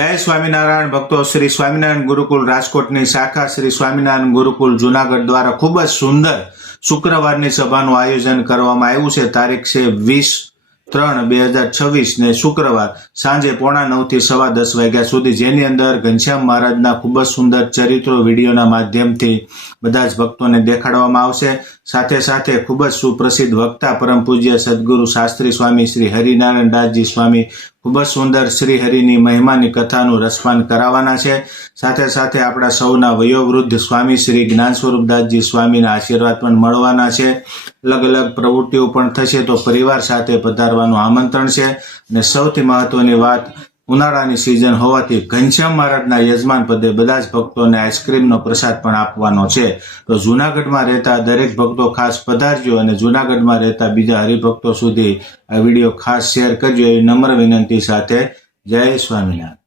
जय स्वामीनारायण भक्तों। श्री स्वामीनारायण गुरुकुल राजकोटनी शाखा श्री स्वामीनारायण गुरुकुल जूनागढ़ द्वारा खूब ज सुंदर शुक्रवारनी सभानुं आयोजन करवामां आव्युं छे। तारीख छे 20/3/2026 ने शुक्रवार सांजे 9:45 થી 10:15 वाग्या सुधी, जेनी अंदर घनश्याम महाराजना खूब ज सुंदर चरित्रों विडियोना माध्यमथी बधा ज भक्तोने देखाडवामां आवशे। साथे साथे खूब ज सुप्रसिद्ध वक्ता परम पूज्य सद्गुरु शास्त्री स्वामी श्री हरिनारायण दासजी स्वामी खूब ज सुंदर श्री हरिनी महिमानी कथानुं रसपान करावाना छे। साथे साथे आपणा सौना वयोवृद्ध स्वामी श्री ज्ञान स्वरूप दासजी स्वामीना आशीर्वाद पण मळवाना छे। अलग अलग प्रवृत्तिओ पण थशे, तो परिवार साथे पधारवानुं आमंत्रण छे। अने सौथी महत्वनी वात, उनाळानी सीजन होवाथी घनश्याम महाराजना यजमान पदे बधा ज भक्तोने आइस्क्रीमनो प्रसाद पण आपवानो छे। तो जूनागढ़मां रहेता दरेक भक्तो खास पधारजो अने जूनागढ़मां रहेता बीजा हरिभक्तो सुधी आ विडियो खास शेर करजो एवी नम्र विनंती साथे जय स्वामीनारायण।